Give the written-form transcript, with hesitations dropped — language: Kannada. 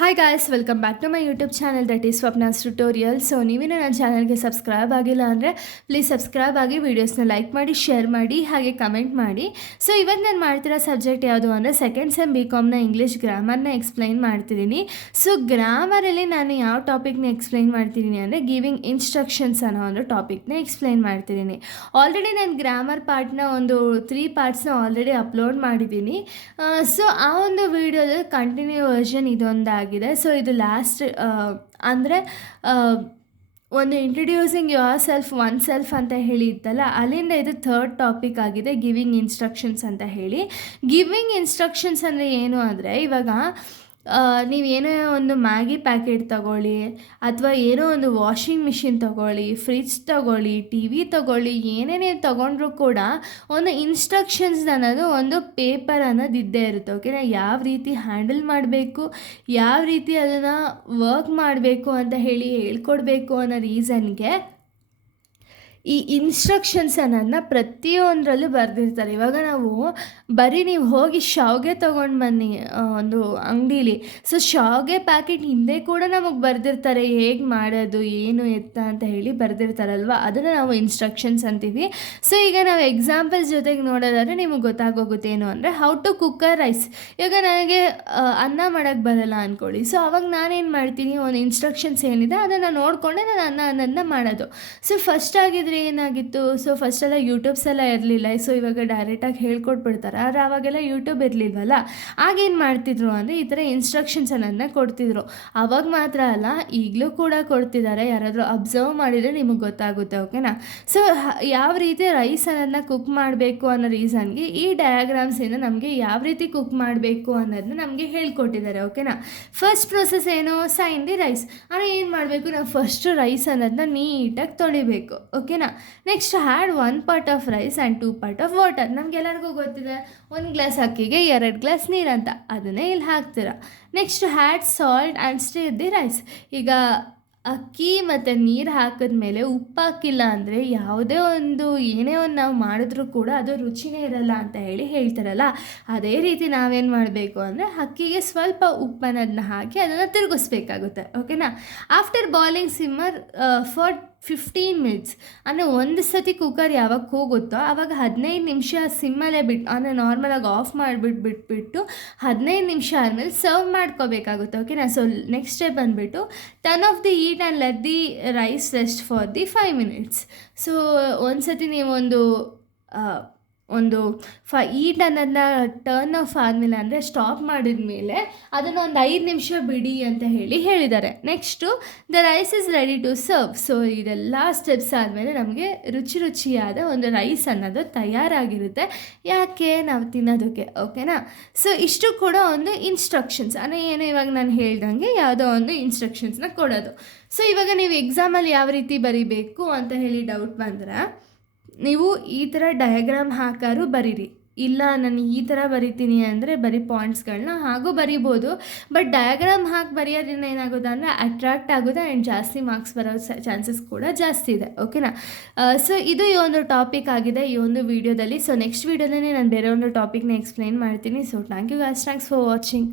Hi guys, welcome back to my YouTube channel that is Swapna's tutorial. So ನೀವೇನು ನನ್ನ ಚಾನಲ್ಗೆ ಸಬ್ಸ್ಕ್ರೈಬ್ ಆಗಿಲ್ಲ ಅಂದರೆ ಪ್ಲೀಸ್ ಸಬ್ಸ್ಕ್ರೈಬ್ ಆಗಿ, ವೀಡಿಯೋಸ್ನ ಲೈಕ್ ಮಾಡಿ, ಶೇರ್ ಮಾಡಿ, ಹಾಗೆ ಕಮೆಂಟ್ ಮಾಡಿ. ಸೊ ಇವತ್ತು ನಾನು ಮಾಡ್ತಿರೋ ಸಬ್ಜೆಕ್ಟ್ ಯಾವುದು ಅಂದರೆ ಸೆಕೆಂಡ್ ಸೆಮ್ BComನ ಇಂಗ್ಲೀಷ್ ಗ್ರಾಮರ್ನ ಎಕ್ಸ್ಪ್ಲೈನ್ ಮಾಡ್ತಿದ್ದೀನಿ. ಸೊ ಗ್ರಾಮರಲ್ಲಿ ನಾನು ಯಾವ ಟಾಪಿಕ್ನ ಎಕ್ಸ್ಪ್ಲೈನ್ ಮಾಡ್ತಿದ್ದೀನಿ ಅಂದರೆ ಗಿವಿಂಗ್ ಇನ್ಸ್ಟ್ರಕ್ಷನ್ಸ್ ಅನ್ನೋ ಒಂದು ಟಾಪಿಕ್ನ ಎಕ್ಸ್ಪ್ಲೈನ್ ಮಾಡ್ತಿದ್ದೀನಿ. ಆಲ್ರೆಡಿ ನಾನು ಗ್ರಾಮರ್ ಪಾರ್ಟ್ನ ಒಂದು 3 ಪಾರ್ಟ್ಸ್ನ ಆಲ್ರೆಡಿ ಅಪ್ಲೋಡ್ ಮಾಡಿದ್ದೀನಿ. ಸೊ ಆ ಒಂದು ವಿಡಿಯೋದ ಕಂಟಿನ್ಯೂ ವರ್ಷನ್ ಇದೊಂದಾಗಿದೆ. ಸೊ ಇದು ಲಾಸ್ಟ್ ಅಂದರೆ ಒಂದು introducing your self one self ಅಂತ ಹೇಳಿ ಇತ್ತಲ್ಲ, ಅಲ್ಲಿಂದ ಇದು ಥರ್ಡ್ ಟಾಪಿಕ್ ಆಗಿದೆ, ಗಿವಿಂಗ್ ಇನ್ಸ್ಟ್ರಕ್ಷನ್ಸ್ ಅಂತ ಹೇಳಿ. ಗಿವಿಂಗ್ ಇನ್ಸ್ಟ್ರಕ್ಷನ್ಸ್ ಅಂದರೆ ಏನು ಅಂದರೆ, ಇವಾಗ ನೀವೇನೋ ಒಂದು ಮ್ಯಾಗಿ ಪ್ಯಾಕೆಟ್ ತಗೊಳ್ಳಿ, ಅಥವಾ ಏನೋ ಒಂದು ವಾಷಿಂಗ್ ಮಿಷಿನ್ ತಗೊಳ್ಳಿ, ಫ್ರಿಜ್ ತಗೊಳ್ಳಿ, TV ತಗೊಳ್ಳಿ, ಏನೇ ನೀವು ತೊಗೊಂಡ್ರೂ ಕೂಡ ಒಂದು ಇನ್ಸ್ಟ್ರಕ್ಷನ್ಸ್ ಅನ್ನೋದು ಒಂದು ಪೇಪರ್ ಅನ್ನೋದು ಇದ್ದೇ ಇರುತ್ತೆ. ಓಕೆನಾ? ಯಾವ ರೀತಿ ಹ್ಯಾಂಡಲ್ ಮಾಡಬೇಕು, ಯಾವ ರೀತಿ ಅದನ್ನು ವರ್ಕ್ ಮಾಡಬೇಕು ಅಂತ ಹೇಳಿ ಹೇಳ್ಕೊಡ್ಬೇಕು ಅನ್ನೋ ರೀಸನ್ಗೆ ಈ ಇನ್ಸ್ಟ್ರಕ್ಷನ್ಸ್ ಅನ್ನೋದನ್ನ ಪ್ರತಿಯೊಂದರಲ್ಲೂ ಬರೆದಿರ್ತಾರೆ. ಇವಾಗ ನಾವು ಬರೀ ನೀವು ಹೋಗಿ ಶಾವಿಗೆ ತೊಗೊಂಡು ಬನ್ನಿ ಒಂದು ಅಂಗಡೀಲಿ, ಸೊ ಶಾವಿಗೆ ಪ್ಯಾಕೆಟ್ ಹಿಂದೆ ಕೂಡ ನಮಗೆ ಬರೆದಿರ್ತಾರೆ ಹೇಗೆ ಮಾಡೋದು, ಏನು ಎತ್ತ ಅಂತ ಹೇಳಿ ಬರೆದಿರ್ತಾರಲ್ವ, ಅದನ್ನು ನಾವು ಇನ್ಸ್ಟ್ರಕ್ಷನ್ಸ್ ಅಂತೀವಿ. ಸೊ ಈಗ ನಾವು ಎಕ್ಸಾಂಪಲ್ಸ್ ಜೊತೆಗೆ ನೋಡೋದಾದರೆ ನಿಮಗೆ ಗೊತ್ತಾಗೋಗುತ್ತೆ ಏನು ಅಂದರೆ, how to cook a rice. ಈಗ ನನಗೆ ಅನ್ನ ಮಾಡೋಕ್ಕೆ ಬರಲ್ಲ ಅಂದ್ಕೊಳ್ಳಿ. ಸೊ ಅವಾಗ ನಾನೇನು ಮಾಡ್ತೀನಿ, ಒಂದು ಇನ್ಸ್ಟ್ರಕ್ಷನ್ಸ್ ಏನಿದೆ ಅದನ್ನು ನೋಡಿಕೊಂಡೆ ನಾನು ಅನ್ನೋದನ್ನ ಮಾಡೋದು. ಸೊ ಫಸ್ಟ್ ಆಗಿದ್ರೆ ಏನಾಗಿತ್ತು, ಸೊ ಫಸ್ಟೆಲ್ಲ ಯೂಟ್ಯೂಬ್ಸ್ ಎಲ್ಲ ಇರಲಿಲ್ಲ. ಸೊ ಇವಾಗ ಡೈರೆಕ್ಟಾಗಿ ಹೇಳ್ಕೊಟ್ಬಿಡ್ತಾರೆ. ಆದರೆ ಆವಾಗೆಲ್ಲ ಯೂಟ್ಯೂಬ್ ಇರಲಿಲ್ವಲ್ಲ, ಆಗೇನು ಮಾಡ್ತಿದ್ರು ಅಂದರೆ ಈ ಥರ ಇನ್ಸ್ಟ್ರಕ್ಷನ್ಸ್ ಅನ್ನೋದನ್ನ ಕೊಡ್ತಿದ್ರು. ಆವಾಗ ಮಾತ್ರ ಅಲ್ಲ, ಈಗಲೂ ಕೂಡ ಕೊಡ್ತಿದ್ದಾರೆ. ಯಾರಾದರೂ ಅಬ್ಸರ್ವ್ ಮಾಡಿದರೆ ನಿಮಗೆ ಗೊತ್ತಾಗುತ್ತೆ. ಓಕೆನಾ? ಸೊ ಯಾವ ರೀತಿ ರೈಸ್ ಅನ್ನೋದನ್ನ ಕುಕ್ ಮಾಡಬೇಕು ಅನ್ನೋ ರೀಸನ್ಗೆ ಈ ಡಯಾಗ್ರಾಮ್ಸಿಂದ ನಮಗೆ ಯಾವ ರೀತಿ ಕುಕ್ ಮಾಡಬೇಕು ಅನ್ನೋದನ್ನ ನಮಗೆ ಹೇಳ್ಕೊಟ್ಟಿದ್ದಾರೆ. ಓಕೆನಾ? ಫಸ್ಟ್ ಪ್ರೊಸೆಸ್ ಏನು, ಸೈನ್ ದಿ ರೈಸ್. ಅಂದರೆ ಏನು ಮಾಡಬೇಕು, ನಾವು ಫಸ್ಟು ರೈಸ್ ಅನ್ನೋದನ್ನ ನೀಟಾಗಿ ತೊಳಿಬೇಕು. ಓಕೆನಾ? Next had 1 part of rice and 2 part of water. ನಮಗೆಲ್ಲರಿಗೂ ಗೊತ್ತಿದೆ 1 ಗ್ಲಾಸ್ ಅಕ್ಕಿಗೆ 2 ಗ್ಲಾಸ್ ನೀರಂತ, ಅದನ್ನೇ ಇಲ್ಲಿ ಹಾಕ್ತೀರಾ. Next had salt and stir the rice. ಈಗ ಅಕ್ಕಿ ಮತ್ತು ನೀರು ಹಾಕಿದ್ಮೇಲೆ ಉಪ್ಪು ಹಾಕಿಲ್ಲ ಅಂದರೆ ಯಾವುದೇ ಒಂದು ಏನೇ ಒಂದು ನಾವು ಮಾಡಿದ್ರೂ ಕೂಡ ಅದು ರುಚಿನೇ ಇರಲ್ಲ ಅಂತ ಹೇಳಿ ಹೇಳ್ತಾರಲ್ಲ, ಅದೇ ರೀತಿ ನಾವೇನು ಮಾಡಬೇಕು ಅಂದರೆ ಅಕ್ಕಿಗೆ ಸ್ವಲ್ಪ ಉಪ್ಪನ್ನೋದನ್ನ ಹಾಕಿ ಅದನ್ನು ತಿರುಗಿಸ್ಬೇಕಾಗುತ್ತೆ. ಓಕೆನಾ? After boiling ಸಿಮ್ಮರ್ for 15 minutes. ಅಂದರೆ ಒಂದು ಸತಿ ಕುಕ್ಕರ್ ಯಾವಾಗ ಹೋಗುತ್ತೋ ಆವಾಗ 15 ನಿಮಿಷ ಸಿಮ್ಮಲ್ಲೇ ಬಿಟ್ಟು, ಅಂದರೆ ನಾರ್ಮಲಾಗಿ ಆಫ್ ಬಿಟ್ಬಿಟ್ಟು 15 ನಿಮಿಷ ಆದಮೇಲೆ ಸರ್ವ್ ಮಾಡ್ಕೋಬೇಕಾಗುತ್ತೆ. ಓಕೆನಾ? ಸೊ ನೆಕ್ಸ್ಟ್ ಸ್ಟೆಪ್ ಬಂದುಬಿಟ್ಟು turn off the heat and let the rice rest for the 5 minutes. So ಒಂದು ಸತಿ ನೀವೊಂದು ಹೀಟ್ ಅನ್ನೋದನ್ನ ಟರ್ನ್ ಆಫ್ ಆದಮೇಲೆ, ಅಂದರೆ ಸ್ಟಾಪ್ ಮಾಡಿದ ಮೇಲೆ ಅದನ್ನು ಒಂದು 5 ನಿಮಿಷ ಬಿಡಿ ಅಂತ ಹೇಳಿದ್ದಾರೆ. Next the rice is ready to serve. So ಇದೆಲ್ಲ ಸ್ಟೆಪ್ಸ್ ಆದಮೇಲೆ ನಮಗೆ ರುಚಿಯಾದ ಒಂದು ರೈಸ್ ಅನ್ನೋದು ತಯಾರಾಗಿರುತ್ತೆ. ಯಾಕೆ, ನಾವು ತಿನ್ನೋದಕ್ಕೆ. ಓಕೆನಾ? ಸೊ ಇಷ್ಟು ಕೂಡ ಒಂದು ಇನ್ಸ್ಟ್ರಕ್ಷನ್ಸ್, ಅಂದರೆ ಏನು, ಇವಾಗ ನಾನು ಹೇಳ್ದಂಗೆ ಯಾವುದೋ ಒಂದು ಇನ್ಸ್ಟ್ರಕ್ಷನ್ಸ್ನ ಕೊಡೋದು. ಸೊ ಇವಾಗ ನೀವು ಎಕ್ಸಾಮಲ್ಲಿ ಯಾವ ರೀತಿ ಬರೀಬೇಕು ಅಂತ ಹೇಳಿ ಡೌಟ್ ಬಂದರೆ, ನೀವು ಈ ಥರ ಡಯಾಗ್ರಾಮ್ ಹಾಕಾರು ಬರೀರಿ. ಇಲ್ಲ ನಾನು ಈ ಥರ ಬರಿತೀನಿ ಅಂದರೆ ಬರೀ ಪಾಯಿಂಟ್ಸ್ಗಳನ್ನ ಹಾಗೂ ಬರಿಬೋದು. ಬಟ್ ಡಯಾಗ್ರಾಮ್ ಹಾಕಿ ಬರೆಯೋದ್ರಿಂದ ಏನಾಗುತ್ತೆ ಅಂದರೆ ಅಟ್ರಾಕ್ಟ್ ಆಗುತ್ತೆ ಆ್ಯಂಡ್ ಜಾಸ್ತಿ ಮಾರ್ಕ್ಸ್ ಬರೋ ಚಾನ್ಸಸ್ ಕೂಡ ಜಾಸ್ತಿ ಇದೆ. ಓಕೆನಾ? ಸೊ ಇದು ಈ ಒಂದು ಟಾಪಿಕ್ ಆಗಿದೆ ಈ ಒಂದು ವಿಡಿಯೋದಲ್ಲಿ. ಸೊ ನೆಕ್ಸ್ಟ್ ವಿಡಿಯೋದಲ್ಲಿ ನಾನು ಬೇರೆ ಒಂದು ಟಾಪಿಕ್ನ ಎಕ್ಸ್ಪ್ಲೈನ್ ಮಾಡ್ತೀನಿ. So thank you guys, thanks for watching.